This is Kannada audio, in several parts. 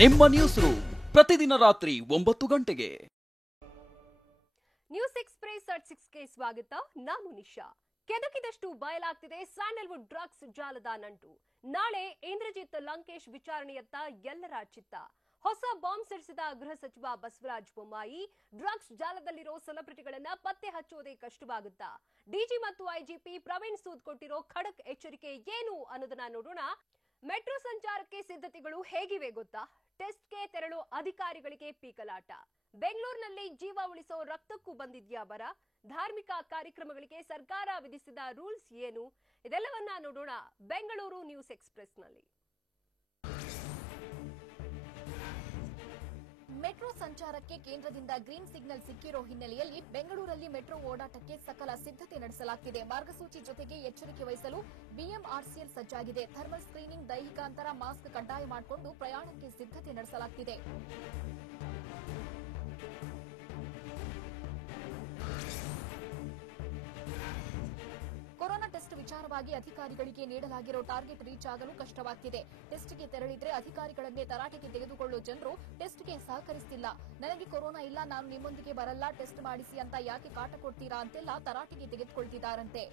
ನಿಮ್ಮ ನ್ಯೂಸ್ ರೂಮ್ ಪ್ರತಿದಿನ ರಾತ್ರಿ 9 ಗಂಟೆಗೆ. ನ್ಯೂಸ್ ಎಕ್ಸ್‌ಪ್ರೆಸ್ ಅಟ್ 6ಗೆ ಸ್ವಾಗತ. ನಾನು ನಿಶಾ. ಕೆದಕಿದಷ್ಟು ಬಯಲಾಗ್ತಿದೆ ಸ್ಯಾಂಡಲ್ವುಡ್ ಡ್ರಗ್ಸ್ ಜಾಲದ ನಂಟು. ನಾಳೆ ಇಂದ್ರಜಿತ್ ಲಂಕೇಶ್ ವಿಚಾರಣೆಯತ್ತ ಎಲ್ಲರ ಚಿತ್ತ. ಹೊಸ ಬಾಂಬ್ ಸಿಡಿಸಿದ ಗೃಹ ಸಚಿವ ಬಸವರಾಜ ಬೊಮ್ಮಾಯಿ, ಡ್ರಗ್ಸ್ ಜಾಲದಲ್ಲಿರೋ ಸೆಲೆಬ್ರಿಟಿಗಳನ್ನ ಪತ್ತೆ ಹಚ್ಚೋದೇ ಕಷ್ಟವಾಗುತ್ತಾ? ಡಿಜಿ ಮತ್ತು ಐಜಿಪಿ ಪ್ರವೀಣ್ ಸೂದ್ ಕೊಟ್ಟಿರೋ ಖಡಕ್ ಎಚ್ಚರಿಕೆ ಏನು ಅನ್ನೋದನ್ನ ನೋಡೋಣ. ಮೆಟ್ರೋ ಸಂಚಾರಕ್ಕೆ ಸಿದ್ಧತೆಗಳು ಹೇಗಿವೆ ಗೊತ್ತಾ? ಟೆಸ್ಟ್ಗೆ ತೆರಳೋ ಅಧಿಕಾರಿಗಳಿಗೆ ಪೀಕಲಾಟ. ಬೆಂಗಳೂರಿನಲ್ಲಿ ಜೀವ ಉಳಿಸೋ ರಕ್ತಕ್ಕೂ ಬಂದಿದ್ಯಾ ಬರ? ಧಾರ್ಮಿಕ ಕಾರ್ಯಕ್ರಮಗಳಿಗೆ ಸರ್ಕಾರ ವಿಧಿಸಿದ ರೂಲ್ಸ್ ಏನು? ಇದೆಲ್ಲವನ್ನ ನೋಡೋಣ ಬೆಂಗಳೂರು ನ್ಯೂಸ್ ಎಕ್ಸ್‌ಪ್ರೆಸ್‌ನಲ್ಲಿ. ಮೆಟ್ರೋ ಸಂಚಾರಕ್ಕೆ ಕೇಂದ್ರದಿಂದ ಗ್ರೀನ್ ಸಿಗ್ನಲ್ ಸಿಕ್ಕಿರೋ ಹಿನ್ನೆಲೆಯಲ್ಲಿ ಬೆಂಗಳೂರಲ್ಲಿ ಮೆಟ್ರೋ ಓಡಾಟಕ್ಕೆ ಸಕಲ ಸಿದ್ಧತೆ ನಡೆಸಲಾಗುತ್ತಿದೆ. ಮಾರ್ಗಸೂಚಿ ಜೊತೆಗೆ ಎಚ್ಚರಿಕೆ ವಹಿಸಲು ಬಿಎಂಆರ್ಸಿಎಲ್ ಸಜ್ಜಾಗಿದೆ. ಥರ್ಮಲ್ ಸ್ಕ್ರೀನಿಂಗ್, ದೈಹಿಕ ಅಂತರ, ಮಾಸ್ಕ್ ಕಡ್ಡಾಯ ಮಾಡಿಕೊಂಡು ಪ್ರಯಾಣಕ್ಕೆ ಸಿದ್ಧತೆ ನಡೆಸಲಾಗುತ್ತಿದೆ. ಕೊರೋನಾ ಟೆಸ್ಟ್ ವಿಚಾರವಾಗಿ ಅಧಿಕಾರಿಗಳಿಗೆ ನೀಡಲಾಗಿರೋ ಟಾರ್ಗೆಟ್ ರೀಚ್ ಆಗಲು ಕಷ್ಟವಾಗ್ತಿದೆ. ಟೆಸ್ಟ್ಗೆ ತೆರಳಿದ್ರೆ ಅಧಿಕಾರಿಗಳನ್ನೇ ತರಾಟೆಗೆ ತೆಗೆದುಕೊಳ್ಳೋ ಜನರು ಟೆಸ್ಟ್ಗೆ ಸಹಕರಿಸ್ತಿಲ್ಲ. ನನಗೆ ಕೊರೋನಾ ಇಲ್ಲ, ನಾನು ನಿಮ್ಮೊಂದಿಗೆ ಬರಲ್ಲ, ಟೆಸ್ಟ್ ಮಾಡಿಸಿ ಅಂತ ಯಾಕೆ ಕಾಟ ಕೊಡ್ತೀರಾ ಅಂತೆಲ್ಲ ತರಾಟೆಗೆ ತೆಗೆದುಕೊಳ್ತಿದ್ದಾರಂತೆ.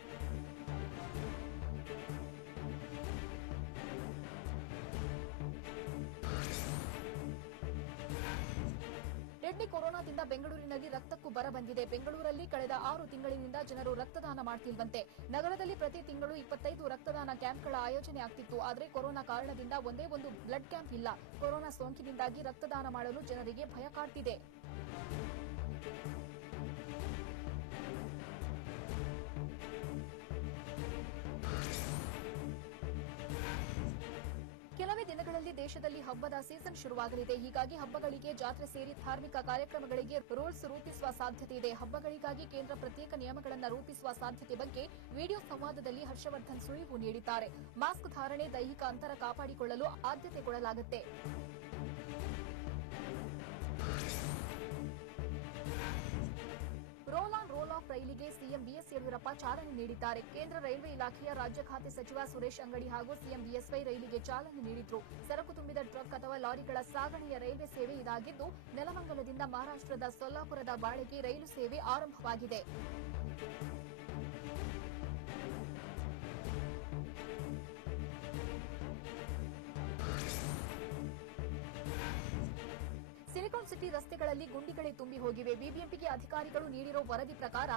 ರೆಡ್ಡಿ ಕೊರೋನಾದಿಂದ ಬೆಂಗಳೂರಿನಲ್ಲಿ ರಕ್ತಕ್ಕೂ ಬರ ಬಂದಿದೆ. ಬೆಂಗಳೂರಲ್ಲಿ ಕಳೆದ 6 ತಿಂಗಳಿನಿಂದ ಜನರು ರಕ್ತದಾನ ಮಾಡ್ತಿಲ್ವಂತೆ. ನಗರದಲ್ಲಿ ಪ್ರತಿ ತಿಂಗಳು 25 ರಕ್ತದಾನ ಕ್ಯಾಂಪ್ಗಳ ಆಯೋಜನೆ ಆಗ್ತಿತ್ತು. ಆದರೆ ಕೊರೋನಾ ಕಾರಣದಿಂದ ಒಂದೇ ಒಂದು ಬ್ಲಡ್ ಕ್ಯಾಂಪ್ ಇಲ್ಲ. ಕೊರೋನಾ ಸೋಂಕಿನಿಂದಾಗಿ ರಕ್ತದಾನ ಮಾಡಲು ಜನರಿಗೆ ಭಯ ಕಾಡ್ತಿದೆ. ಕೆಲವೇ ದಿನಗಳಲ್ಲಿ ದೇಶದಲ್ಲಿ ಹಬ್ಬದ ಸೀಸನ್ ಶುರುವಾಗಲಿದೆ. ಹೀಗಾಗಿ ಹಬ್ಬಗಳಿಗೆ ಜಾತ್ರೆ ಸೇರಿ ಧಾರ್ಮಿಕ ಕಾರ್ಯಕ್ರಮಗಳಿಗೆ ರೂಲ್ಸ್ ರೂಪಿಸುವ ಸಾಧ್ಯತೆ ಇದೆ. ಹಬ್ಬಗಳಿಗಾಗಿ ಕೇಂದ್ರ ಪ್ರತ್ಯೇಕ ನಿಯಮಗಳನ್ನು ರೂಪಿಸುವ ಸಾಧ್ಯತೆ ಬಗ್ಗೆ ವಿಡಿಯೋ ಸಂವಾದದಲ್ಲಿ ಹರ್ಷವರ್ಧನ್ ಸುಳಿವು ನೀಡಿದ್ದಾರೆ. ಮಾಸ್ಕ್ ಧಾರಣೆ, ದೈಹಿಕ ಅಂತರ ಕಾಪಾಡಿಕೊಳ್ಳಲು ಆದ್ಯತೆ ಕೊಡಲಾಗುತ್ತೆ. ರೋಲ್ ಆನ್ ರೋಲ್ ಆಫ್ ರೈಲಿಗೆ ಸಿಎಂ ಬಿಎಸ್ ಯಡಿಯೂರಪ್ಪ ಚಾಲನೆ ನೀಡಿದ್ದಾರೆ. ಕೇಂದ್ರ ರೈಲ್ವೆ ಇಲಾಖೆಯ ರಾಜ್ಯ ಖಾತೆ ಸಚಿವ ಸುರೇಶ್ ಅಂಗಡಿ ಹಾಗೂ ಸಿಎಂ ಬಿಎಸ್ವೈ ರೈಲಿಗೆ ಚಾಲನೆ ನೀಡಿದ್ರು. ಸರಕು ತುಂಬಿದ ಟ್ರಕ್ ಅಥವಾ ಲಾರಿಗಳ ಸಾಗಣೆಯ ರೈಲ್ವೆ ಸೇವೆ ಇದಾಗಿದ್ದು, ನೆಲಮಂಗಲದಿಂದ ಮಹಾರಾಷ್ಟ್ರದ ಸೊಲ್ಲಾಪುರದ ಬಾಳೆಗೆ ರೈಲು ಸೇವೆ ಆರಂಭವಾಗಿದೆ. ಸಿಲಿಕಾನ್ ಸಿಟಿ ರಸ್ತೆಗಳಲ್ಲಿ ಗುಂಡಿಗಳೇ ತುಂಬಿ ಹೋಗಿವೆ. ಬಿಬಿಎಂಪಿಗೆ ಅಧಿಕಾರಿಗಳು ನೀಡಿರೋ ವರದಿ ಪ್ರಕಾರ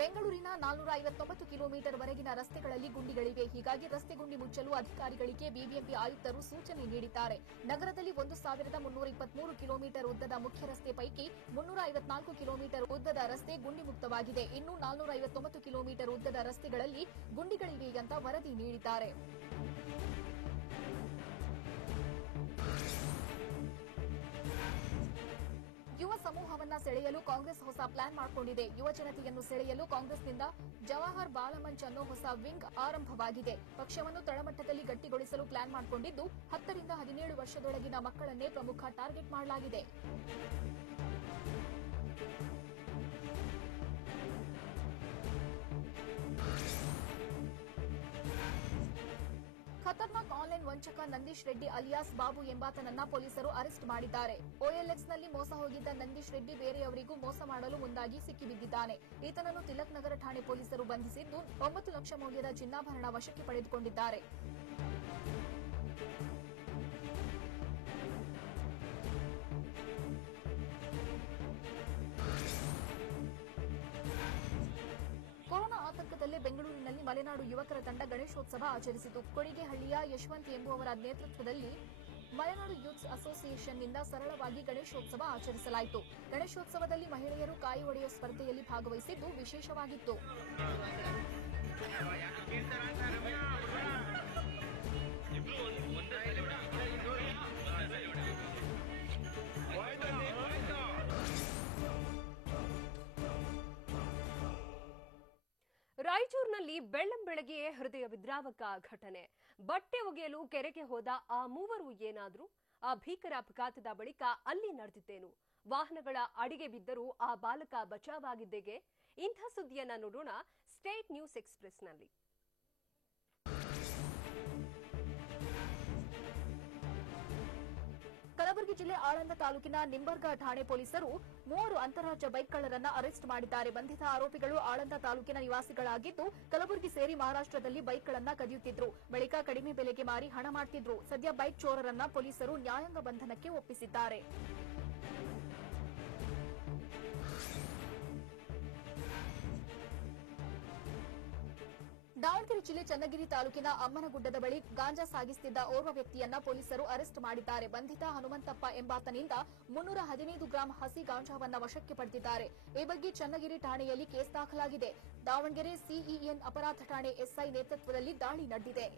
ಬೆಂಗಳೂರಿನ 459 ಕಿಲೋಮೀಟರ್ ವರೆಗಿನ ರಸ್ತೆಗಳಲ್ಲಿ ಗುಂಡಿಗಳಿವೆ. ಹೀಗಾಗಿ ರಸ್ತೆ ಗುಂಡಿ ಮುಚ್ಚಲು ಅಧಿಕಾರಿಗಳಿಗೆ ಬಿಬಿಎಂಪಿ ಆಯುಕ್ತರು ಸೂಚನೆ ನೀಡಿದ್ದಾರೆ. ನಗರದಲ್ಲಿ 1323 ಕಿಲೋಮೀಟರ್ ಉದ್ದದ ಮುಖ್ಯ ರಸ್ತೆ ಪೈಕಿ 354 ಕಿಲೋಮೀಟರ್ ಉದ್ದದ ರಸ್ತೆ ಗುಂಡಿ ಮುಕ್ತವಾಗಿದೆ. ಇನ್ನು 459 ಕಿಲೋಮೀಟರ್ ಉದ್ದದ ರಸ್ತೆಗಳಲ್ಲಿ ಗುಂಡಿಗಳಿವೆ ಅಂತ ವರದಿ ನೀಡಿದ್ದಾರೆ. ಯುವ ಸಮೂಹವನ್ನ ಸೆಳೆಯಲು ಕಾಂಗ್ರೆಸ್ ಹೊಸ ಪ್ಲಾನ್ ಮಾಡಿಕೊಂಡಿದೆ. ಯುವ ಜನತೆಯನ್ನು ಸೆಳೆಯಲು ಕಾಂಗ್ರೆಸ್ನಿಂದ ಜವಾಹರ್ ಬಾಲಮಂಚ್ ಅನ್ನೋ ಹೊಸ ವಿಂಗ್ ಆರಂಭವಾಗಿದೆ. ಪಕ್ಷವನ್ನು ತಳಮಟ್ಟದಲ್ಲಿ ಗಟ್ಟಿಗೊಳಿಸಲು ಪ್ಲಾನ್ ಮಾಡಿಕೊಂಡಿದ್ದು 10 ರಿಂದ 17 ವರ್ಷದೊಳಗಿನ ಮಕ್ಕಳನ್ನೇ ಪ್ರಮುಖ ಟಾರ್ಗೆಟ್ ಮಾಡಲಾಗಿದೆ. ಖತರ್ನಾಕ್ ಆನ್ಲೈನ್ ವಂಚಕ ನಂದೀಶ್ ರೆಡ್ಡಿ ಅಲಿಯಾಸ್ ಬಾಬು ಎಂಬಾತನನ್ನ ಪೊಲೀಸರು ಅರೆಸ್ಟ್ ಮಾಡಿದ್ದಾರೆ. OLXನಲ್ಲಿ ಮೋಸ ಹೋಗಿದ್ದ ನಂದೀಶ್ ರೆಡ್ಡಿ ಬೇರೆಯವರಿಗೂ ಮೋಸ ಮಾಡಲು ಮುಂದಾಗಿ ಸಿಕ್ಕಿಬಿದ್ದಿದ್ದಾನೆ. ಈತನನ್ನು ತಿಲಕ್ ನಗರ ಠಾಣೆ ಪೊಲೀಸರು ಬಂಧಿಸಿದ್ದು 9 ಲಕ್ಷ ಮೌಲ್ಯದ ಚಿನ್ನಾಭರಣ ವಶಕ್ಕೆ ಪಡೆದುಕೊಂಡಿದ್ದಾರೆ. ಕೊರೋನಾ ಆತಂಕದಲ್ಲೇ ಬೆಂಗಳೂರಿನಲ್ಲಿ ಮಲೆನಾಡು ಯುವಕರ ತಂಡ ಗಣೇಶೋತ್ಸವ ಆಚರಿಸಿತು. ಕೊಡಿಗೆಹಳ್ಳಿಯ ಯಶವಂತ್ ಎಂಬುವವರ ನೇತೃತ್ವದಲ್ಲಿ ಮಲೆನಾಡು ಯೂತ್ಸ್ ಅಸೋಸಿಯೇಷನ್ನಿಂದ ಸರಳವಾಗಿ ಗಣೇಶೋತ್ಸವ ಆಚರಿಸಲಾಯಿತು. ಗಣೇಶೋತ್ಸವದಲ್ಲಿ ಮಹಿಳೆಯರು ಕಾಯಿ ಒಡೆಯುವ ಸ್ಪರ್ಧೆಯಲ್ಲಿ ಭಾಗವಹಿಸಿದ್ದು ವಿಶೇಷವಾಗಿತ್ತು. ರಾಯಚೂರಿನಲ್ಲಿ ಬೆಳ್ಳಂಬೆಳಗ್ಗೆಯೇ ಹೃದಯ ವಿದ್ರಾವಕ ಘಟನೆ. ಬಟ್ಟೆ ಒಗೆಯಲು ಕೆರೆಗೆ ಹೋದ ಆ ಮೂವರು ಏನಾದ್ರು? ಆ ಭೀಕರ ಅಪಘಾತದ ಬಳಿಕ ಅಲ್ಲಿ ನಡೆದಿದ್ದೇನು? ವಾಹನಗಳ ಅಡಿಗೆ ಬಿದ್ದರೂ ಆ ಬಾಲಕ ಬಚಾವಾಗಿದ್ದೇಗೆ? ಇಂಥ ಸುದ್ದಿಯನ್ನ ನೋಡೋಣ ಸ್ಟೇಟ್ ನ್ಯೂಸ್ ಎಕ್ಸ್‌ಪ್ರೆಸ್‌ನಲ್ಲಿ. ಕಲಬುರಗಿ ವೇಳೆ ಆಳಂದ ತಾಲೂಕಿನ ನಿಂಬರ್ಗಾ ಠಾಣೆ ಪೊಲೀಸರು 3 ಅಂತಾರಾಜ್ಯ ಬೈಕ್ ಕಳ್ಳರನ್ನ ಅರೆಸ್ಟ್ ಮಾಡಿದ್ದಾರೆ. ಬಂಧಿತ ಆರೋಪಿಗಳು ಆಳಂದ ತಾಲೂಕಿನ ನಿವಾಸಿಗಳಾಗಿದ್ದು ಕಲಬುರಗಿ ಸೇರಿ ಮಹಾರಾಷ್ಟ್ರದಲ್ಲಿ ಬೈಕ್ಗಳನ್ನ ಕದಿಯುತ್ತಿದ್ರು. ಬಳಿಕ ಕಡಿಮೆ ಬೆಲೆಗೆ ಮಾರಿ ಹಣ ಮಾಡ್ತಿದ್ರು. ಸದ್ಯ ಬೈಕ್ ಚೋರರನ್ನ ಪೊಲೀಸರು ನ್ಯಾಯಾಂಗ ಬಂಧನಕ್ಕೆ ಒಪ್ಪಿಸಿದ್ದಾರೆ. ದಾವಣಗೆರೆ ಜಿಲ್ಲೆ ಚನ್ನಗಿರಿ ತಾಲೂಕಿನ ಅಮ್ಮನಗುಡ್ಡದ ಬಳಿ ಗಾಂಜಾ ಸಾಗಿಸುತ್ತಿದ್ದ ಓರ್ವ ವ್ಯಕ್ತಿಯನ್ನ ಪೊಲೀಸರು ಅರೆಸ್ಟ್ ಮಾಡಿದ್ದಾರೆ. ಬಂಧಿತ ಹನುಮಂತಪ್ಪ ಎಂಬಾತನಿಂದ 315 ಗ್ರಾಂ ಹಸಿ ಗಾಂಜಾವನ್ನ ವಶಕ್ಕೆ ಪಡೆದಿದ್ದಾರೆ. ಈ ಬಗ್ಗೆ ಚನ್ನಗಿರಿ ಠಾಣೆಯಲ್ಲಿ ಕೇಸ್ ದಾಖಲಾಗಿದೆ. ದಾವಣಗೆರೆ ಸಿಇಎನ್ ಅಪರಾಧ ಠಾಣೆ ಎಸ್ಐ ನೇತೃತ್ವದಲ್ಲಿ ದಾಳಿ ನಡೆದಿದೆ.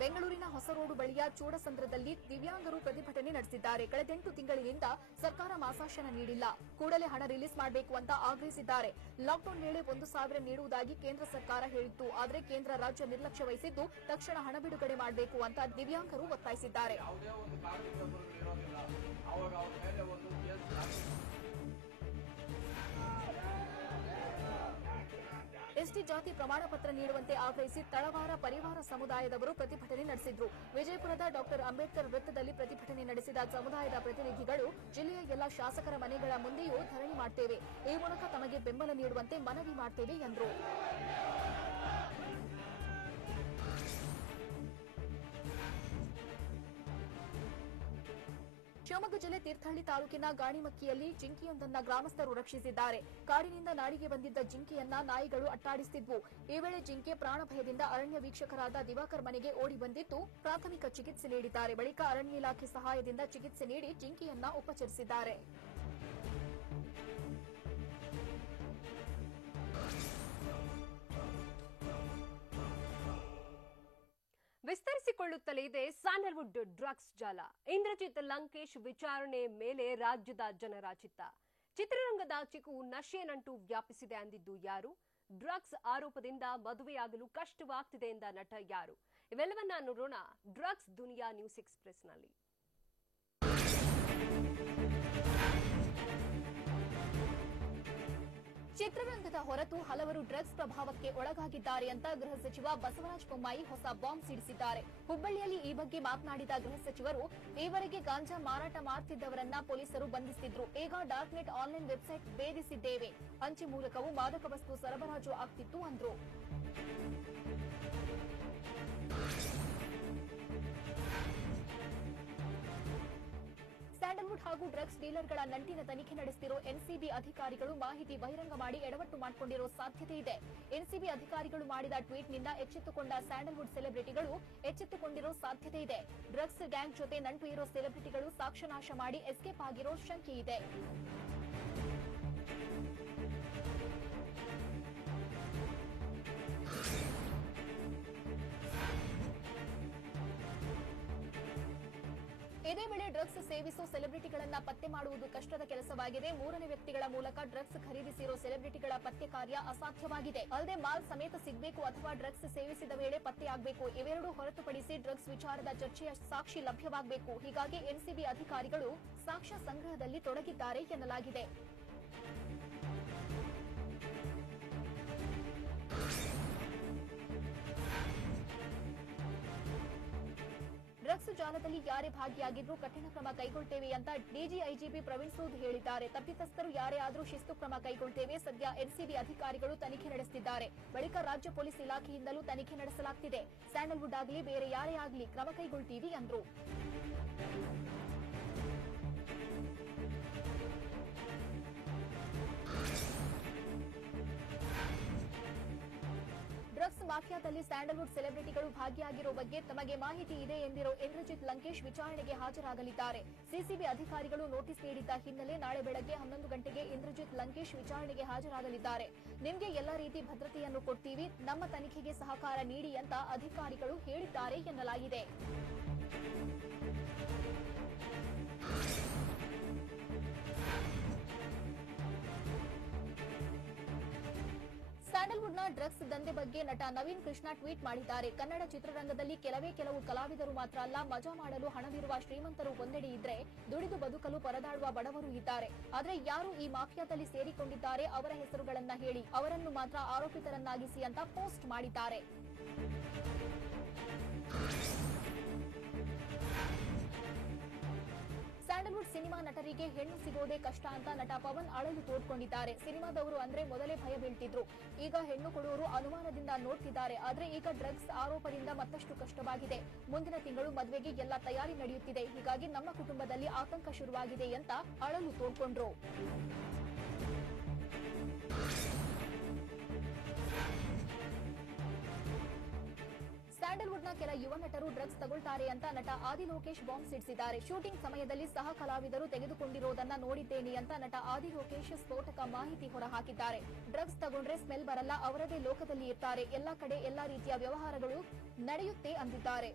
ಬೆಂಗಳೂರಿನ ಹೊಸ ರೋಡು ಬಳಿಯ ಚೂಡಸಂದ್ರದಲ್ಲಿ ದಿವ್ಯಾಂಗರು ಪ್ರತಿಭಟನೆ ನಡೆಸಿದ್ದಾರೆ. ಕಳೆದ 8 ತಿಂಗಳಿನಿಂದ ಸರ್ಕಾರ ಮಾಸಾಶನ ನೀಡಿಲ್ಲ, ಕೂಡಲೇ ಹಣ ರಿಲೀಸ್ ಮಾಡಬೇಕು ಅಂತ ಆಗ್ರಹಿಸಿದ್ದಾರೆ. ಲಾಕ್ಡೌನ್ ವೇಳೆ 1,000 ನೀಡುವುದಾಗಿ ಕೇಂದ್ರ ಸರ್ಕಾರ ಹೇಳಿತ್ತು. ಆದರೆ ಕೇಂದ್ರ ರಾಜ್ಯ ನಿರ್ಲಕ್ಷ್ಯ ವಹಿಸಿದ್ದು ತಕ್ಷಣ ಹಣ ಬಿಡುಗಡೆ ಮಾಡಬೇಕು ಅಂತ ದಿವ್ಯಾಂಗರು ಒತ್ತಾಯಿಸಿದ್ದಾರೆ. ಎಸ್ಟಿ ಜಾತಿ ಪ್ರಮಾಣ ಪತ್ರ ನೀಡುವಂತೆ ಆಗ್ರಹಿಸಿ ತಳವಾರ ಪರಿವಾರ ಸಮುದಾಯದವರು ಪ್ರತಿಭಟನೆ ನಡೆಸಿದ್ರು. ವಿಜಯಪುರದ ಡಾ ಅಂಬೇಡ್ಕರ್ ವೃತ್ತದಲ್ಲಿ ಪ್ರತಿಭಟನೆ ನಡೆಸಿದ ಸಮುದಾಯದ ಪ್ರತಿನಿಧಿಗಳು ಜಿಲ್ಲೆಯ ಎಲ್ಲ ಶಾಸಕರ ಮನೆಗಳ ಮುಂದೆಯೂ ಧರಣಿ ಮಾಡ್ತೇವೆ, ಈ ಮೂಲಕ ತಮಗೆ ಬೆಂಬಲ ನೀಡುವಂತೆ ಮನವಿ ಮಾಡ್ತೇವೆ ಎಂದರು. ಶಿವಮೊಗ್ಗ ಜಿಲ್ಲೆ ತೀರ್ಥಹಳ್ಳಿ ತಾಲೂಕಿನ ಗಾಣಿಮಕ್ಕಿಯಲ್ಲಿ ಜಿಂಕೆಯೊಂದನ್ನು ಗ್ರಾಮಸ್ಥರು ರಕ್ಷಿಸಿದ್ದಾರೆ. ಕಾಡಿನಿಂದ ನಾಡಿಗೆ ಬಂದಿದ್ದ ಜಿಂಕೆಯನ್ನ ನಾಯಿಗಳು ಅಟ್ಟಾಡಿಸುತ್ತಿದ್ವು. ಈ ವೇಳೆ ಜಿಂಕೆ ಪ್ರಾಣಭಯದಿಂದ ಅರಣ್ಯ ವೀಕ್ಷಕರಾದ ದಿವಾಕರ್ ಮನೆಗೆ ಓಡಿ ಬಂದಿದ್ದು ಪ್ರಾಥಮಿಕ ಚಿಕಿತ್ಸೆ ನೀಡಿದ್ದಾರೆ. ಬಳಿಕ ಅರಣ್ಯ ಇಲಾಖೆ ಸಹಾಯದಿಂದ ಚಿಕಿತ್ಸೆ ನೀಡಿ ಜಿಂಕೆಯನ್ನ ಉಪಚರಿಸಿದ್ದಾರೆ. ವಿಸ್ತರಿಸಿಕೊಳ್ಳುತ್ತಲೇ ಇದೆ ಸ್ಯಾಂಡಲ್ವುಡ್ ಡ್ರಗ್ಸ್ ಜಾಲ. ಇಂದ್ರಜಿತ್ ಲಂಕೇಶ್ ವಿಚಾರಣೆ ಮೇಲೆ ರಾಜ್ಯದ ಜನರ ಚಿತ್ತ. ಚಿತ್ರರಂಗದ ಚಿಕು ನಶೆ ನಂಟು ವ್ಯಾಪಿಸಿದೆ ಅಂದಿದ್ದು ಯಾರು? ಡ್ರಗ್ಸ್ ಆರೋಪದಿಂದ ಮದುವೆಯಾಗಲು ಕಷ್ಟವಾಗ್ತಿದೆ ಎಂದ ನಟ ಯಾರು? ಇವೆಲ್ಲವನ್ನ ನೋಡೋಣ ಡ್ರಗ್ಸ್ ದುನಿಯಾ ನ್ಯೂಸ್ ಎಕ್ಸ್‌ಪ್ರೆಸ್‌ನಲ್ಲಿ. ಚಿತ್ರರಂಗದ ಹೊರತು ಹಲವರು ಡ್ರಗ್ಸ್ ಪ್ರಭಾವಕ್ಕೆ ಒಳಗಾಗಿದ್ದಾರೆ ಅಂತ ಗೃಹ ಸಚಿವ ಬಸವರಾಜ ಬೊಮ್ಮಾಯಿ ಹೊಸ ಬಾಂಬ್ ಸಿಡಿಸಿದ್ದಾರೆ. ಹುಬ್ಬಳ್ಳಿಯಲ್ಲಿ ಈ ಬಗ್ಗೆ ಮಾತನಾಡಿದ ಗೃಹ ಸಚಿವರು, ಈವರೆಗೆ ಗಾಂಜಾ ಮಾರಾಟ ಮಾಡ್ತಿದ್ದವರನ್ನ ಪೊಲೀಸರು ಬಂಧಿಸಿದ್ರು. ಈಗ ಡಾರ್ಕ್ನೆಟ್ ಆನ್ಲೈನ್ ವೆಬ್ಸೈಟ್ ಭೇದಿಸಿದ್ದೇವೆ. ಅಂಚೆ ಮೂಲಕವೂ ಮಾದಕ ವಸ್ತು ಸರಬರಾಜು ಆಗ್ತಿತ್ತು ಅಂದ್ರು. ಸ್ಯಾಂಡಲ್ವುಡ್ ಹಾಗೂ ಡ್ರಗ್ಸ್ ಡೀಲರ್ಗಳ ನಂಟಿನ ತನಿಖೆ ನಡೆಸುತ್ತಿರೋ ಎನ್ಸಿಬಿ ಅಧಿಕಾರಿಗಳು ಮಾಹಿತಿ ಬಹಿರಂಗ ಮಾಡಿ ಎಡವಟ್ಟು ಮಾಡಿಕೊಂಡಿರೋ ಸಾಧ್ಯತೆ ಇದೆ. ಎನ್ಸಿಬಿ ಅಧಿಕಾರಿಗಳು ಮಾಡಿದ ಟ್ವೀಟ್ನಿಂದ ಎಚ್ಚೆತ್ತುಕೊಂಡ ಸ್ಯಾಂಡಲ್ವುಡ್ ಸೆಲೆಬ್ರಿಟಿಗಳು ಎಚ್ಚೆತ್ತುಕೊಂಡಿರೋ ಸಾಧ್ಯತೆ ಇದೆ. ಡ್ರಗ್ಸ್ ಗ್ಯಾಂಗ್ ಜೊತೆ ನಂಟು ಇರೋ ಸೆಲೆಬ್ರಿಟಿಗಳು ಸಾಕ್ಷ್ಯನಾಶ ಮಾಡಿ ಎಸ್ಕೇಪ್ ಆಗಿರೋ ಶಂಕೆ ಇದೆ. ಇದೇ ವೇಳೆ ಡ್ರಗ್ಸ್ ಸೇವಿಸೋ ಸೆಲೆಬ್ರಿಟಿಗಳನ್ನ ಪತ್ತೆ ಮಾಡುವುದು ಕಷ್ಟದ ಕೆಲಸವಾಗಿದೆ. ಮೂರನೇ ವ್ಯಕ್ತಿಗಳ ಮೂಲಕ ಡ್ರಗ್ಸ್ ಖರೀದಿಸಿರೋ ಸೆಲೆಬ್ರಿಟಿಗಳ ಪತ್ತೆ ಕಾರ್ಯ ಅಸಾಧ್ಯವಾಗಿದೆ. ಅಲ್ಲದೆ ಮಾಲ್ ಸಮೇತ ಸಿಗಬೇಕು ಅಥವಾ ಡ್ರಗ್ಸ್ ಸೇವಿಸಿದ ವೇಳೆ ಪತ್ತೆಯಾಗಬೇಕು. ಇವೆರಡೂ ಹೊರತುಪಡಿಸಿ ಡ್ರಗ್ಸ್ ವಿಚಾರದ ಚರ್ಚೆಯ ಸಾಕ್ಷಿ ಲಭ್ಯವಾಗಬೇಕು. ಹೀಗಾಗಿ ಎನ್ಸಿಬಿ ಅಧಿಕಾರಿಗಳು ಸಾಕ್ಷ್ಯ ಸಂಗ್ರಹದಲ್ಲಿ ತೊಡಗಿದ್ದಾರೆ ಎನ್ನಲಾಗಿದೆ. ಡ್ರಗ್ಸ್ ಜಾಲದಲ್ಲಿ ಯಾರೇ ಭಾಗಿಯಾಗಿದ್ರೂ ಕಠಿಣ ಕ್ರಮ ಕೈಗೊಳ್ಳುತ್ತೇವೆ ಅಂತ ಡಿಜಿಐಜಿಪಿ ಪ್ರವೀಣ್ ಸೂದ್ ಹೇಳಿದ್ದಾರೆ. ತಪ್ಪಿತಸ್ಥರು ಯಾರೇ ಆದರೂ ಶಿಸ್ತು ಕ್ರಮ ಕೈಗೊಳ್ಳುತ್ತೇವೆ. ಸದ್ಯ ಎನ್ಸಿಬಿ ಅಧಿಕಾರಿಗಳು ತನಿಖೆ ನಡೆಸುತ್ತಿದ್ದಾರೆ. ಬಳಿಕ ರಾಜ್ಯ ಪೊಲೀಸ್ ಇಲಾಖೆಯಿಂದಲೂ ತನಿಖೆ ನಡೆಸಲಾಗುತ್ತಿದೆ. ಸ್ಯಾಂಡಲ್ವುಡ್ ಆಗಲಿ ಬೇರೆ ಯಾರೇ ಆಗಲಿ ಕ್ರಮ ಕೈಗೊಳ್ಳುತ್ತೀವಿ ಎಂದರು. ಡ್ರಗ್ಸ್ ಮಾಫಿಯಾದಲ್ಲಿ ಸ್ಯಾಂಡಲ್ವುಡ್ ಸೆಲೆಬ್ರಿಟಿಗಳು ಭಾಗಿಯಾಗಿರೋ ಬಗ್ಗೆ ತಮಗೆ ಮಾಹಿತಿ ಇದೆ ಎಂದಿರೋ ಇಂದ್ರಜಿತ್ ಲಂಕೇಶ್ ವಿಚಾರಣೆಗೆ ಹಾಜರಾಗಲಿದ್ದಾರೆ. ಸಿಸಿಬಿ ಅಧಿಕಾರಿಗಳು ನೋಟಿಸ್ ನೀಡಿದ್ದ ಹಿನ್ನೆಲೆ ನಾಳೆ ಬೆಳಗ್ಗೆ 11 ಗಂಟೆಗೆ ಇಂದ್ರಜಿತ್ ಲಂಕೇಶ್ ವಿಚಾರಣೆಗೆ ಹಾಜರಾಗಲಿದ್ದಾರೆ. ನಿಮಗೆ ಎಲ್ಲ ರೀತಿ ಭದ್ರತೆಯನ್ನು ಕೊಡ್ತೀವಿ, ನಮ್ಮ ತನಿಖೆಗೆ ಸಹಕಾರ ನೀಡಿ ಅಂತ ಅಧಿಕಾರಿಗಳು ಹೇಳಿದ್ದಾರೆ ಎನ್ನಲಾಗಿದೆ. ಸ್ಯಾಂಡಲ್ವುಡ್ನ ಡ್ರಗ್ಸ್ ದಂಧೆ ಬಗ್ಗೆ ನಟ ನವೀನ್ ಕೃಷ್ಣ ಟ್ವೀಟ್ ಮಾಡಿದ್ದಾರೆ. ಕನ್ನಡ ಚಿತ್ರರಂಗದಲ್ಲಿ ಕೆಲವು ಕಲಾವಿದರು ಮಾತ್ರ ಅಲ್ಲ, ಮಜಾ ಮಾಡಲು ಹಣವಿರುವ ಶ್ರೀಮಂತರು ಒಂದೆಡೆ ಇದ್ರೆ ದುಡಿದು ಬದುಕಲು ಪರದಾಡುವ ಬಡವರು ಇದ್ದಾರೆ. ಆದ್ರೆ ಯಾರು ಈ ಮಾಫಿಯಾದಲ್ಲಿ ಸೇರಿಕೊಂಡಿದ್ದಾರೆ ಅವರ ಹೆಸರುಗಳನ್ನ ಹೇಳಿ, ಅವರನ್ನು ಮಾತ್ರ ಆರೋಪಿತರನ್ನಾಗಿಸಿ ಅಂತ ಪೋಸ್ಟ್ ಮಾಡಿದ್ದಾರೆ. ಸ್ಯಾಂಡಲ್ವುಡ್ ಸಿನಿಮಾ ನಟರಿಗೆ ಹೆಣ್ಣು ಸಿಗೋದೇ ಕಷ್ಟ ಅಂತ ನಟ ಪವನ್ ಅಳಲು ತೋಡ್ಕೊಂಡಿದ್ದಾರೆ. ಸಿನಿಮಾದವರು ಅಂದ್ರೆ ಮೊದಲೇ ಭಯ ಬೀಳ್ತಿದ್ರು, ಈಗ ಹೆಣ್ಣು ಕೊಡುವವರು ಅನುಮಾನದಿಂದ ನೋಡ್ತಿದ್ದಾರೆ. ಆದ್ರೆ ಈಗ ಡ್ರಗ್ಸ್ ಆರೋಪದಿಂದ ಮತ್ತಷ್ಟು ಕಷ್ಟವಾಗಿದೆ. ಮುಂದಿನ ತಿಂಗಳು ಮದುವೆಗೆ ಎಲ್ಲ ತಯಾರಿ ನಡೆಯುತ್ತಿದೆ, ಹೀಗಾಗಿ ನಮ್ಮ ಕುಟುಂಬದಲ್ಲಿ ಆತಂಕ ಶುರುವಾಗಿದೆ ಅಂತ ಅಳಲು ತೋಡ್ಕೊಂಡ್ರು. ಸ್ಯಾಂಡಲ್ವುಡ್ನ ಕೆಲ ಯುವ ನಟರು ಡ್ರಗ್ಸ್ ತಗೊಳ್ತಾರೆ ಅಂತ ನಟ ಆದಿ ಲೋಕೇಶ್ ಬಾಂಬ್ ಸಿಡಿಸಿದ್ದಾರೆ. ಶೂಟಿಂಗ್ ಸಮಯದಲ್ಲಿ ಸಹ ಕಲಾವಿದರು ತೆಗೆದುಕೊಂಡಿರೋದನ್ನ ನೋಡಿದ್ದೇನೆ ಅಂತ ನಟ ಆದಿ ಲೋಕೇಶ್ ಸ್ಫೋಟಕ ಮಾಹಿತಿ ಹೊರಹಾಕಿದ್ದಾರೆ. ಡ್ರಗ್ಸ್ ತಗೊಂಡ್ರೆ ಸ್ಮೆಲ್ ಬರಲ್ಲ, ಅವರದೇ ಲೋಕದಲ್ಲಿ ಇರ್ತಾರೆ, ಎಲ್ಲಾ ಕಡೆ ಎಲ್ಲಾ ರೀತಿಯ ವ್ಯವಹಾರಗಳು ನಡೆಯುತ್ತೆ ಅಂದಿದ್ದಾರೆ.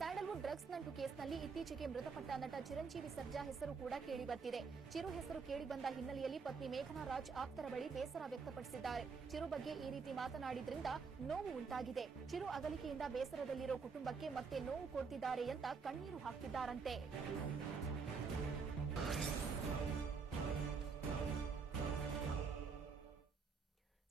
ಸ್ಯಾಂಡಲ್ವುಡ್ ಡ್ರಗ್ಸ್ ನಂಟು ಕೇಸ್ನಲ್ಲಿ ಇತ್ತೀಚೆಗೆ ಮೃತಪಟ್ಟ ನಟ ಚಿರಂಜೀವಿ ಸರ್ಜಾ ಹೆಸರು ಕೂಡ ಕೇಳಿಬರ್ತಿದೆ. ಚಿರು ಹೆಸರು ಕೇಳಿಬಂದ ಹಿನ್ನೆಲೆಯಲ್ಲಿ ಪತ್ನಿ ಮೇಘನಾ ರಾಜ್ ಆಪ್ತರ ಬಳಿ ಬೇಸರ ವ್ಯಕ್ತಪಡಿಸಿದ್ದಾರೆ. ಚಿರು ಬಗ್ಗೆ ಈ ರೀತಿ ಮಾತನಾಡಿದ್ರಿಂದ ನೋವು ಉಂಟಾಗಿದೆ. ಚಿರು ಅಗಲಿಕೆಯಿಂದ ಬೇಸರದಲ್ಲಿರೋ ಕುಟುಂಬಕ್ಕೆ ಮತ್ತೆ ನೋವು ಕೊಡ್ತಿದ್ದಾರೆ ಅಂತ ಕಣ್ಣೀರು ಹಾಕ್ತಿದ್ದಾರಂತೆ.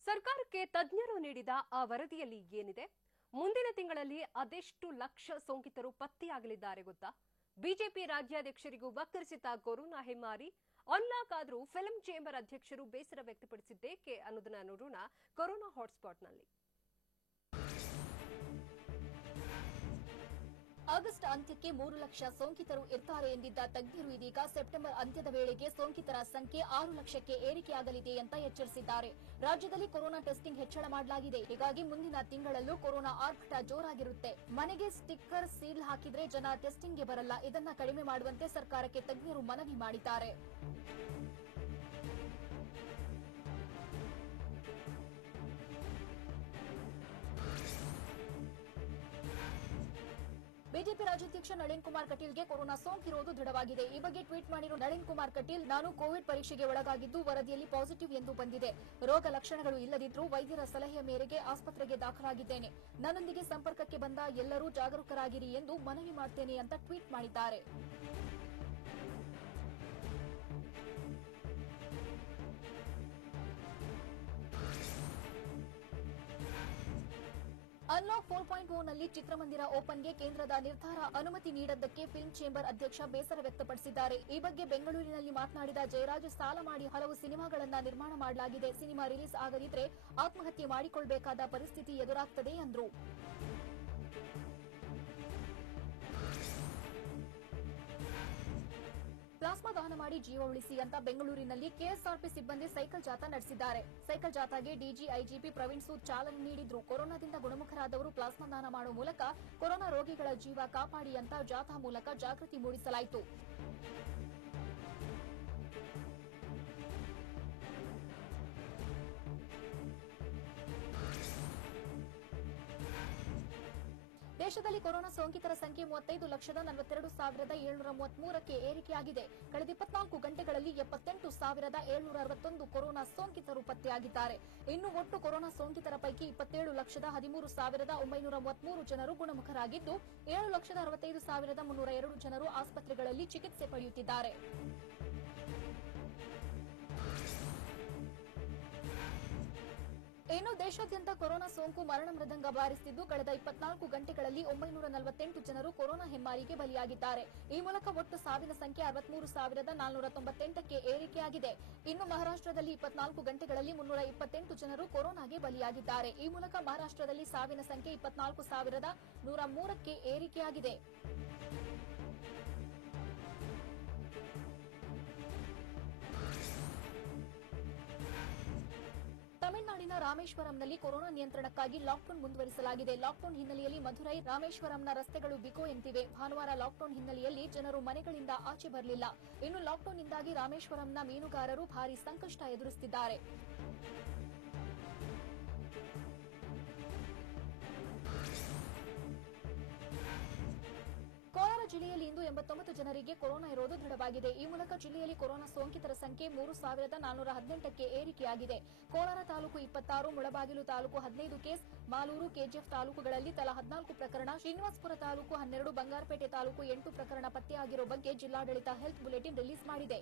ಸರ್ಕಾರಕ್ಕೆ ತಜ್ಞರು ನೀಡಿದ ಆ ವರದಿಯಲ್ಲಿ ಏನಿದೆ? ಮುಂದಿನ ತಿಂಗಳಲ್ಲಿ ಅದೆಷ್ಟು ಲಕ್ಷ ಸೋಂಕಿತರು ಪತ್ತೆಯಾಗಲಿದ್ದಾರೆ ಗೊತ್ತಾ? ಬಿಜೆಪಿ ರಾಜ್ಯಾಧ್ಯಕ್ಷರಿಗೂ ವಕ್ಕರಿಸಿದ ಕೊರೋನಾ ಹೆಮ್ಮಾರಿ. ಅನ್ಲಾಕ್ ಆದರೂ ಫಿಲ್ಮ್ ಚೇಂಬರ್ ಅಧ್ಯಕ್ಷರು ಬೇಸರ ವ್ಯಕ್ತಪಡಿಸಿದ್ದೇಕೆ ಅನ್ನೋದನ್ನ ನೋಡೋಣ ಕೊರೋನಾ ಹಾಟ್ಸ್ಪಾಟ್ನಲ್ಲಿ. ಆಗಸ್ಟ್ ಅಂತ್ಯಕ್ಕೆ 3 ಲಕ್ಷ ಸೋಂಕಿತರು ಇರ್ತಾರೆ ಎಂದಿದ್ದ ತಜ್ಞರು ಇದೀಗ ಸೆಪ್ಟೆಂಬರ್ ಅಂತ್ಯದ ವೇಳೆಗೆ ಸೋಂಕಿತರ ಸಂಖ್ಯೆ 6 ಲಕ್ಷಕ್ಕೆ ಏರಿಕೆಯಾಗಲಿದೆ ಅಂತ ಎಚ್ಚರಿಸಿದ್ದಾರೆ. ರಾಜ್ಯದಲ್ಲಿ ಕೊರೋನಾ ಟೆಸ್ಟಿಂಗ್ ಹೆಚ್ಚಳ ಮಾಡಲಾಗಿದೆ, ಹೀಗಾಗಿ ಮುಂದಿನ ತಿಂಗಳಲ್ಲೂ ಕೊರೋನಾ ಆರ್ಭಟ ಜೋರಾಗಿರುತ್ತೆ. ಮನೆಗೆ ಸ್ಟಿಕ್ಕರ್ ಸೀಲ್ ಹಾಕಿದ್ರೆ ಜನ ಟೆಸ್ಟಿಂಗ್ಗೆ ಬರಲ್ಲ, ಇದನ್ನ ಕಡಿಮೆ ಮಾಡುವಂತೆ ಸರ್ಕಾರಕ್ಕೆ ತಜ್ಞರು ಮನವಿ ಮಾಡಿದ್ದಾರೆ. ಬಿಜೆಪಿ ರಾಜ್ಯಾಧ್ಯಕ್ಷ ನಳಿನ್ ಕುಮಾರ್ ಕಟೀಲ್ಗೆ ಕೊರೋನಾ ಸೋಂಕಿರುವುದು ದೃಢವಾಗಿದೆ. ಈ ಬಗ್ಗೆ ಟ್ವೀಟ್ ಮಾಡಿರುವ ನಳಿನ್ ಕುಮಾರ್ ಕಟೀಲ್, ನಾನು ಕೋವಿಡ್ ಪರೀಕ್ಷೆಗೆ ಒಳಗಾಗಿದ್ದು ವರದಿಯಲ್ಲಿ ಪಾಸಿಟಿವ್ ಎಂದು ಬಂದಿದೆ. ರೋಗ ಲಕ್ಷಣಗಳು ಇಲ್ಲದಿದ್ರೂ ವೈದ್ಯರ ಸಲಹೆಯ ಮೇರೆಗೆ ಆಸ್ಪತ್ರೆಗೆ ದಾಖಲಾಗಿದ್ದೇನೆ. ನನ್ನೊಂದಿಗೆ ಸಂಪರ್ಕಕ್ಕೆ ಬಂದ ಎಲ್ಲರೂ ಜಾಗರೂಕರಾಗಿರಿ ಎಂದು ಮನವಿ ಮಾಡುತ್ತೇನೆ ಅಂತ ಟ್ವೀಟ್ ಮಾಡಿದ್ದಾರೆ. ಅನ್ಲಾಕ್ 4.0 ನಲ್ಲಿ ಚಿತ್ರಮಂದಿರ ಓಪನ್ಗೆ ಕೇಂದ್ರದ ನಿರ್ಧಾರ ಅನುಮತಿ ನೀಡದ್ದಕ್ಕೆ ಫಿಲ್ಮ್ ಚೇಂಬರ್ ಅಧ್ಯಕ್ಷ ಬೇಸರ ವ್ಯಕ್ತಪಡಿಸಿದ್ದಾರೆ. ಈ ಬಗ್ಗೆ ಬೆಂಗಳೂರಿನಲ್ಲಿ ಮಾತನಾಡಿದ ಜಯರಾಜ್, ಸಾಲ ಮಾಡಿ ಹಲವು ಸಿನಿಮಾಗಳನ್ನ ನಿರ್ಮಾಣ ಮಾಡಲಾಗಿದೆ. ಸಿನಿಮಾ ರಿಲೀಸ್ ಆಗದಿದ್ರೆ ಆತ್ಮಹತ್ಯೆ ಮಾಡಿಕೊಳ್ಳಬೇಕಾದ ಪರಿಸ್ಥಿತಿ ಎದುರಾಗ್ತದೆ ಎಂದರು. ಪ್ಲಾಸ್ಮಾ ದಾನ ಮಾಡಿ ಜೀವ ಉಳಿಸಿ ಅಂತ ಬೆಂಗಳೂರಿನಲ್ಲಿ ಕೆಎಸ್ಆರ್ಪಿ ಸಿಬ್ಬಂದಿ ಸೈಕಲ್ ಜಾಥಾ ನಡೆಸಿದ್ದಾರೆ. ಸೈಕಲ್ ಜಾಥಾಗೆ ಡಿಜಿ ಐಜಿಪಿ ಪ್ರವೀಣ್ ಸೂದ್ ಚಾಲನೆ ನೀಡಿದ್ರು. ಕೊರೋನಾದಿಂದ ಗುಣಮುಖರಾದವರು ಪ್ಲಾಸ್ಮಾ ದಾನ ಮಾಡುವ ಮೂಲಕ ಕೊರೋನಾ ರೋಗಿಗಳ ಜೀವ ಕಾಪಾಡಿ ಅಂತ ಜಾಥಾ ಮೂಲಕ ಜಾಗೃತಿ ಮೂಡಿಸಲಾಯಿತು. ದೇಶದಲ್ಲಿ ಕೊರೋನಾ ಸೋಂಕಿತರ ಸಂಖ್ಯೆ 35,42,733ಕ್ಕೆ ಏರಿಕೆಯಾಗಿದೆ. ಕಳೆದ 24 ಗಂಟೆಗಳಲ್ಲಿ 78,761 ಕೊರೋನಾ ಸೋಂಕಿತರು ಪತ್ತೆಯಾಗಿದ್ದಾರೆ. ಇನ್ನು ಒಟ್ಟು ಕೊರೋನಾ ಸೋಂಕಿತರ ಪೈಕಿ 27,13,933 ಜನರು ಗುಣಮುಖರಾಗಿದ್ದು 7,65,302 ಜನರು ಆಸ್ಪತ್ರೆಗಳಲ್ಲಿ ಚಿಕಿತ್ಸೆ ಪಡೆಯುತ್ತಿದ್ದಾರೆ. ಇನ್ನು ದೇಶಾದ್ಯಂತ ಕೊರೋನಾ ಸೋಂಕು ಮರಣ ಮೃದಂಗ ಬಾರಿಸುತ್ತಿದ್ದು ಕಳೆದ 24 ಗಂಟೆಗಳಲ್ಲಿ 948 ಜನರು ಕೊರೋನಾ ಹೆಮ್ಮಾರಿಗೆ ಬಲಿಯಾಗಿದ್ದಾರೆ. ಈ ಮೂಲಕ ಒಟ್ಟು ಸಾವಿನ ಸಂಖ್ಯೆ 63,498ಕ್ಕೆ ಏರಿಕೆಯಾಗಿದೆ. ಇನ್ನು ಮಹಾರಾಷ್ಟ್ರದಲ್ಲಿ 24 ಗಂಟೆಗಳಲ್ಲಿ 328 ಜನರು ಕೊರೋನಾಗೆ ಬಲಿಯಾಗಿದ್ದಾರೆ. ಈ ಮೂಲಕ ಮಹಾರಾಷ್ಟ್ರದಲ್ಲಿ ಸಾವಿನ ಸಂಖ್ಯೆ 24,103ಕ್ಕೆ ಏರಿಕೆಯಾಗಿದೆ. ತಮಿಳುನಾಡಿನ ರಾಮೇಶ್ವರಂನಲ್ಲಿ ಕೊರೋನಾ ನಿಯಂತ್ರಣಕ್ಕಾಗಿ ಲಾಕ್ಡೌನ್ ಮುಂದುವರಿಸಲಾಗಿದೆ. ಲಾಕ್ಡೌನ್ ಹಿನ್ನೆಲೆಯಲ್ಲಿ ಮಧುರೈ, ರಾಮೇಶ್ವರಂನ ರಸ್ತೆಗಳು ಬಿಕೋ ಎಂತಿವೆ. ಭಾನುವಾರ ಲಾಕ್ಡೌನ್ ಹಿನ್ನೆಲೆಯಲ್ಲಿ ಜನರು ಮನೆಗಳಿಂದ ಆಚೆ ಬರಲಿಲ್ಲ. ಇನ್ನು ಲಾಕ್ಡೌನ್ನಿಂದಾಗಿ ರಾಮೇಶ್ವರಂನ ಮೀನುಗಾರರು ಭಾರೀ ಸಂಕಷ್ಟ ಎದುರಿಸುತ್ತಿದ್ದಾರೆ. ಕೋಲಾರ ಜಿಲ್ಲೆಯಲ್ಲಿ ಇಂದು 289 ಜನರಿಗೆ ಕೊರೋನಾ ಇರೋದು ದೃಢವಾಗಿದೆ. ಈ ಮೂಲಕ ಜಿಲ್ಲೆಯಲ್ಲಿ ಕೊರೋನಾ ಸೋಂಕಿತರ ಸಂಖ್ಯೆ 3,418ಕ್ಕೆ ಏರಿಕೆಯಾಗಿದೆ. ಕೋಲಾರ ತಾಲೂಕು 26, ಮುಳಬಾಗಿಲು ತಾಲೂಕು 15 ಕೇಸ್, ಮಾಲೂರು, ಕೆಜಿಎಫ್ ತಾಲೂಕುಗಳಲ್ಲಿ ತಲಾ 14 ಪ್ರಕರಣ, ಶ್ರೀನಿವಾಸಪುರ ತಾಲೂಕು 12, ಬಂಗಾರಪೇಟೆ ತಾಲೂಕು 8 ಪ್ರಕರಣ ಪತ್ತೆಯಾಗಿರೋ ಬಗ್ಗೆ ಜಿಲ್ಲಾಡಳಿತ ಹೆಲ್ತ್ ಬುಲೆಟಿನ್ ರಿಲೀಸ್ ಮಾಡಿದೆ.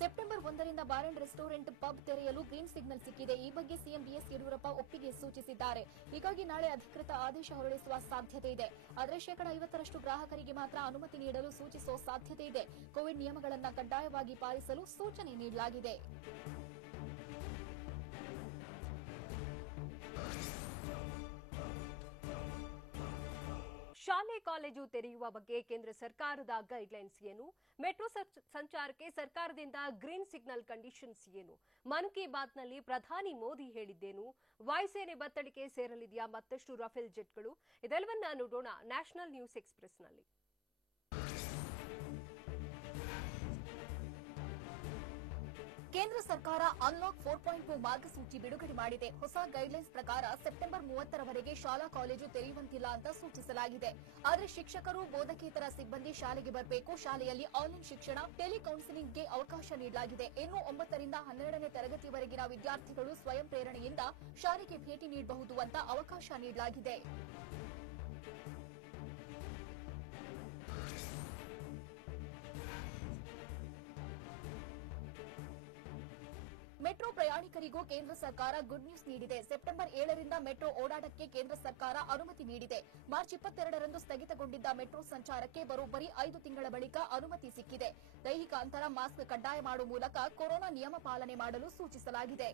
ಸೆಪ್ಟೆಂಬರ್ 1ರಿಂದ ಬಾರ್ ಅಂಡ್ ರೆಸ್ಟೋರೆಂಟ್, ಪಬ್ ತೆರೆಯಲು ಗ್ರೀನ್ ಸಿಗ್ನಲ್ ಸಿಕ್ಕಿದೆ. ಈ ಬಗ್ಗೆ ಸಿಎಂ ಬಿಎಸ್ ಯಡಿಯೂರಪ್ಪ ಒಪ್ಪಿಗೆ ಸೂಚಿಸಿದ್ದಾರೆ. ಹೀಗಾಗಿ ನಾಳೆ ಅಧಿಕೃತ ಆದೇಶ ಹೊರಡಿಸುವ ಸಾಧ್ಯತೆ ಇದೆ. ಆದರೆ 50% ಗ್ರಾಹಕರಿಗೆ ಮಾತ್ರ ಅನುಮತಿ ನೀಡಲು ಸೂಚಿಸುವ ಸಾಧ್ಯತೆ ಇದೆ. ಕೋವಿಡ್ ನಿಯಮಗಳನ್ನು ಕಡ್ಡಾಯವಾಗಿ ಪಾಲಿಸಲು ಸೂಚನೆ ನೀಡಲಾಗಿದೆ. ಶಾಲೆ ಕಾಲೇಜು ತೆರೆಯುವ ಬಗ್ಗೆ ಕೇಂದ್ರ ಸರ್ಕಾರದ ಗೈಡ್ಲೈನ್ಸ್ ಏನು? ಮೆಟ್ರೋ ಸಂಚಾರಕ್ಕೆ ಸರ್ಕಾರದಿಂದ ಗ್ರೀನ್ ಸಿಗ್ನಲ್ ಕಂಡೀಷನ್ಸ್ ಏನು? ಮನ್ ಕಿ ಬಾತ್ನಲ್ಲಿ ಪ್ರಧಾನಿ ಮೋದಿ ಹೇಳಿದ್ದೇನು? ವಾಯುಸೇನೆ ಬತ್ತಳಿಕೆ ಸೇರಲಿದೆಯಾ ಮತ್ತಷ್ಟು ರಫೇಲ್ ಜೆಟ್ಗಳು? ಇದೆಲ್ಲವನ್ನ ನೋಡೋಣ ನ್ಯಾಷನಲ್ ನ್ಯೂಸ್ ಎಕ್ಸ್‌ಪ್ರೆಸ್‌ನಲ್ಲಿ. ಕೇಂದ್ರ ಸರ್ಕಾರ ಅನ್ಲಾಕ್ 4.2 ಮಾರ್ಗಸೂಚಿ ಬಿಡುಗಡೆ ಮಾಡಿದೆ. ಹೊಸ ಗೈಡ್ಲೈನ್ಸ್ ಪ್ರಕಾರ ಸೆಪ್ಟೆಂಬರ್ 30ರವರೆಗೆ ಶಾಲಾ ಕಾಲೇಜು ತೆರೆಯುವಂತಿಲ್ಲ ಅಂತ ಸೂಚಿಸಲಾಗಿದೆ. ಆದರೆ ಶಿಕ್ಷಕರು, ಬೋಧಕೇತರ ಸಿಬ್ಬಂದಿ ಶಾಲೆಗೆ ಬರಬೇಕು. ಶಾಲೆಯಲ್ಲಿ ಆನ್ಲೈನ್ ಶಿಕ್ಷಣ, ಟೆಲಿಕೌನ್ಸಿಲಿಂಗ್ಗೆ ಅವಕಾಶ ನೀಡಲಾಗಿದೆ. ಇನ್ನು 9ರಿಂದ 12ನೇ ತರಗತಿವರೆಗಿನ ವಿದ್ಯಾರ್ಥಿಗಳು ಸ್ವಯಂ ಪ್ರೇರಣೆಯಿಂದ ಶಾಲೆಗೆ ಭೇಟಿ ನೀಡಬಹುದು ಅಂತ ಅವಕಾಶ ನೀಡಲಾಗಿದೆ. ಮೆಟ್ರೋ ಪ್ರಯಾಣಿಕರಿಗೂ ಕೇಂದ್ರ ಸರ್ಕಾರ ಗುಡ್ ನ್ಯೂಸ್ ನೀಡಿದೆ. ಸೆಪ್ಟೆಂಬರ್ 7ರಿಂದ ಮೆಟ್ರೋ ಓಡಾಟಕ್ಕೆ ಕೇಂದ್ರ ಸರ್ಕಾರ ಅನುಮತಿ ನೀಡಿದೆ. ಮಾರ್ಚ್ 22ರಂದು ಸ್ಥಗಿತಗೊಂಡಿದ್ದ ಮೆಟ್ರೋ ಸಂಚಾರಕ್ಕೆ ಬರೋಬ್ಬರಿ 5 ತಿಂಗಳ ಬಳಿಕ ಅನುಮತಿ ಸಿಕ್ಕಿದೆ. ದೈಹಿಕ ಅಂತರ, ಮಾಸ್ಕ್ ಕಡ್ಡಾಯ ಮಾಡುವ ಮೂಲಕ ಕೊರೋನಾ ನಿಯಮ ಪಾಲನೆ ಮಾಡಲು ಸೂಚಿಸಲಾಗಿದೆ.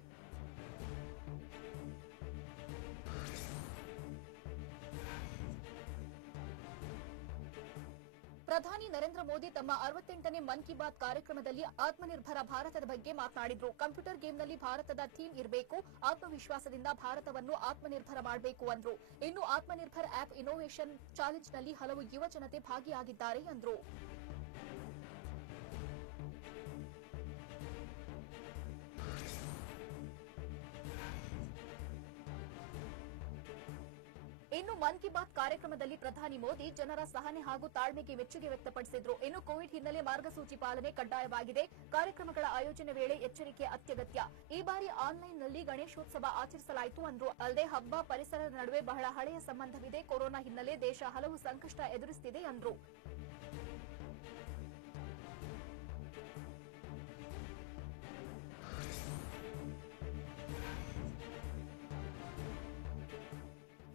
ಪ್ರಧಾನಿ ನರೇಂದ್ರ ಮೋದಿ ತಮ್ಮ 68ನೇ ಮನ್ ಕಿ ಬಾತ್ ಕಾರ್ಯಕ್ರಮದಲ್ಲಿ ಆತ್ಮನಿರ್ಭರ ಭಾರತದ ಬಗ್ಗೆ ಮಾತನಾಡಿದ್ರು. ಕಂಪ್ಯೂಟರ್ ಗೇಮ್ನಲ್ಲಿ ಭಾರತದ ಥೀಮ್ ಇರಬೇಕು, ಆತ್ಮವಿಶ್ವಾಸದಿಂದ ಭಾರತವನ್ನು ಆತ್ಮನಿರ್ಭರ ಮಾಡಬೇಕು ಅಂದ್ರು. ಇನ್ನು ಆತ್ಮನಿರ್ಭರ್ ಆಪ್ ಇನ್ನೋವೇಷನ್ ಚಾಲೆಂಜ್ನಲ್ಲಿ ಹಲವು ಯುವ ಜನತೆ ಭಾಗಿಯಾಗಿದ್ದಾರೆ ಎಂದರು. ಇನ್ನು ಮನ್ ಕಿ ಬಾತ್ ಕಾರ್ಯಕ್ರಮದಲ್ಲಿ ಪ್ರಧಾನಿ ಮೋದಿ ಜನರ ಸಹನೆ ಹಾಗೂ ತಾಳ್ಮೆಗೆ ಮೆಚ್ಚುಗೆ ವ್ಯಕ್ತಪಡಿಸಿದ್ರು. ಇನ್ನು ಕೋವಿಡ್ ಹಿನ್ನೆಲೆ ಮಾರ್ಗಸೂಚಿ ಪಾಲನೆ ಕಡ್ಡಾಯವಾಗಿದೆ. ಕಾರ್ಯಕ್ರಮಗಳ ಆಯೋಜನೆ ವೇಳೆ ಎಚ್ಚರಿಕೆ ಅತ್ಯಗತ್ಯ. ಈ ಬಾರಿ ಆನ್ಲೈನ್ನಲ್ಲಿ ಗಣೇಶೋತ್ಸವ ಆಚರಿಸಲಾಯಿತು ಅಂದ್ರು. ಅಲ್ಲದೆ ಹಬ್ಬ, ಪರಿಸರದ ನಡುವೆ ಬಹಳ ಹಳೆಯ ಸಂಬಂಧವಿದೆ. ಕೊರೋನಾ ಹಿನ್ನೆಲೆ ದೇಶ ಹಲವು ಸಂಕಷ್ಟ ಎದುರಿಸುತ್ತಿದೆ ಅಂದ್ರು.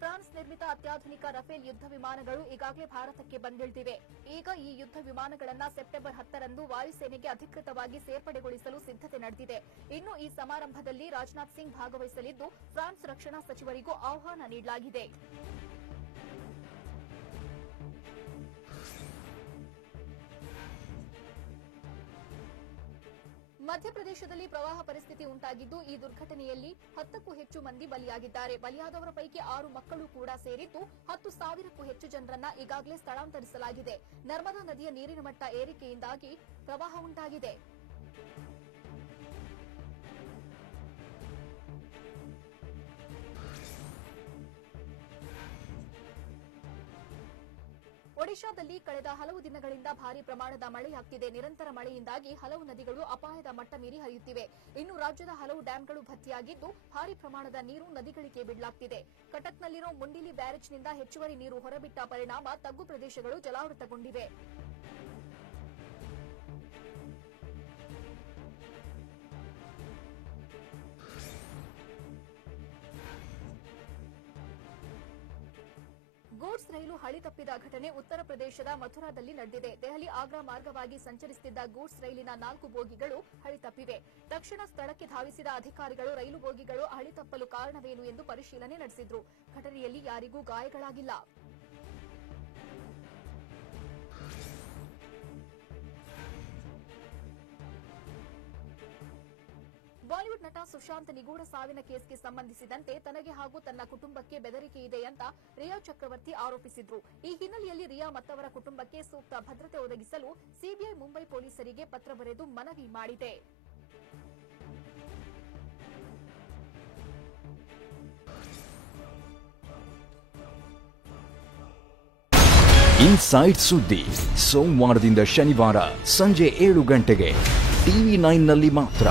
ಫ್ರಾನ್ಸ್ ನಿರ್ಮಿತ ಅತ್ಯಾಧುನಿಕ ರಫೇಲ್ ಯುದ್ಧ ವಿಮಾನಗಳು ಈಗಾಗಲೇ ಭಾರತಕ್ಕೆ ಬಂದಿಳಿದಿವೆ. ಈಗ ಈ ಯುದ್ಧ ವಿಮಾನಗಳನ್ನು ಸೆಪ್ಟೆಂಬರ್ 10ರಂದು ವಾಯುಸೇನೆಗೆ ಅಧಿಕೃತವಾಗಿ ಸೇರ್ಪಡೆಗೊಳಿಸಲು ಸಿದ್ಧತೆ ನಡೆದಿದೆ. ಇನ್ನು ಈ ಸಮಾರಂಭದಲ್ಲಿ ರಾಜನಾಥ್ ಸಿಂಗ್ ಭಾಗವಹಿಸಲಿದ್ದು, ಫ್ರಾನ್ಸ್ ರಕ್ಷಣಾ ಸಚಿವರಿಗೂ ಆಹ್ವಾನ ನೀಡಲಾಗಿದೆ. ಮಧ್ಯಪ್ರದೇಶದಲ್ಲಿ ಪ್ರವಾಹ ಪರಿಸ್ಥಿತಿ ಉಂಟಾಗಿದ್ದು, ಈ ದುರ್ಘಟನೆಯಲ್ಲಿ 10ಕ್ಕೂ ಹೆಚ್ಚು ಮಂದಿ ಬಲಿಯಾಗಿದ್ದಾರೆ. ಬಲಿಯಾದವರ ಪೈಕಿ 6 ಮಕ್ಕಳು ಕೂಡ ಸೇರಿದ್ದು, 10,000ಕ್ಕೂ ಹೆಚ್ಚು ಜನರನ್ನ ಈಗಾಗಲೇ ಸ್ಥಳಾಂತರಿಸಲಾಗಿದೆ. ನರ್ಮದಾ ನದಿಯ ನೀರಿನ ಮಟ್ಟ ಏರಿಕೆಯಿಂದಾಗಿ ಪ್ರವಾಹ ಉಂಟಾಗಿದೆ. ಒಡಿಶಾದಲ್ಲಿ ಕಳೆದ ಹಲವು ದಿನಗಳಿಂದ ಭಾರೀ ಪ್ರಮಾಣದ ಮಳೆಯಾಗುತ್ತಿದೆ. ನಿರಂತರ ಮಳೆಯಿಂದಾಗಿ ಹಲವು ನದಿಗಳು ಅಪಾಯದ ಮಟ್ಟ ಮೀರಿ ಹರಿಯುತ್ತಿವೆ. ಇನ್ನು ರಾಜ್ಯದ ಹಲವು ಡ್ಯಾಂಗಳು ಭರ್ತಿಯಾಗಿದ್ದು, ಭಾರೀ ಪ್ರಮಾಣದ ನೀರು ನದಿಗಳಿಗೆ ಬಿಡಲಾಗುತ್ತಿದೆ. ಕಟಕ್ನಲ್ಲಿರೋ ಮುಂಡಿಲಿ ಬ್ಯಾರೇಜ್ನಿಂದ ಹೆಚ್ಚುವರಿ ನೀರು ಹೊರಬಿಟ್ಟ ಪರಿಣಾಮ ತಗ್ಗು ಪ್ರದೇಶಗಳು ಜಲಾವೃತಗೊಂಡಿವೆ. ಗೂಡ್ಸ್ ರೈಲು ಹಳಿ ತಪ್ಪಿದ ಘಟನೆ ಉತ್ತರ ಪ್ರದೇಶದ ಮಥುರಾದಲ್ಲಿ ನಡೆದಿದೆ. ದೆಹಲಿ ಆಗ್ರಾ ಮಾರ್ಗವಾಗಿ ಸಂಚರಿಸುತ್ತಿದ್ದ ಗೂಡ್ಸ್ ರೈಲಿನ 4 ಬೋಗಿಗಳು ಹಳಿ ತಪ್ಪಿವೆ. ತಕ್ಷಣ ಸ್ಥಳಕ್ಕೆ ಧಾವಿಸಿದ ಅಧಿಕಾರಿಗಳು ರೈಲು ಬೋಗಿಗಳು ಹಳಿ ತಪ್ಪಲು ಕಾರಣವೇನು ಎಂದು ಪರಿಶೀಲನೆ ನಡೆಸಿದ್ರು. ಘಟನೆಯಲ್ಲಿ ಯಾರಿಗೂ ಗಾಯಗಳಾಗಿಲ್ಲ. ಬಾಲಿವುಡ್ ನಟ ಸುಶಾಂತ್ ನಿಗೂಢ ಸಾವಿನ ಕೇಸ್ಗೆ ಸಂಬಂಧಿಸಿದಂತೆ ತನಗೆ ಹಾಗೂ ತನ್ನ ಕುಟುಂಬಕ್ಕೆ ಬೆದರಿಕೆ ಇದೆ ಅಂತ ರಿಯಾ ಚಕ್ರವರ್ತಿ ಆರೋಪಿಸಿದ್ರು. ಈ ಹಿನ್ನೆಲೆಯಲ್ಲಿ ರಿಯಾ ಮತ್ತವರ ಕುಟುಂಬಕ್ಕೆ ಸೂಕ್ತ ಭದ್ರತೆ ಒದಗಿಸಲು ಸಿಬಿಐ ಮುಂಬೈ ಪೊಲೀಸರಿಗೆ ಪತ್ರ ಬರೆದು ಮನವಿ ಮಾಡಿದೆ. ಇನ್ಸೈಡ್ ಸುದ್ದಿ ಸೋಮವಾರದಿಂದ ಶನಿವಾರ ಸಂಜೆ 7 ಗಂಟೆಗೆ TV9 ನಲ್ಲಿ ಮಾತ್ರ.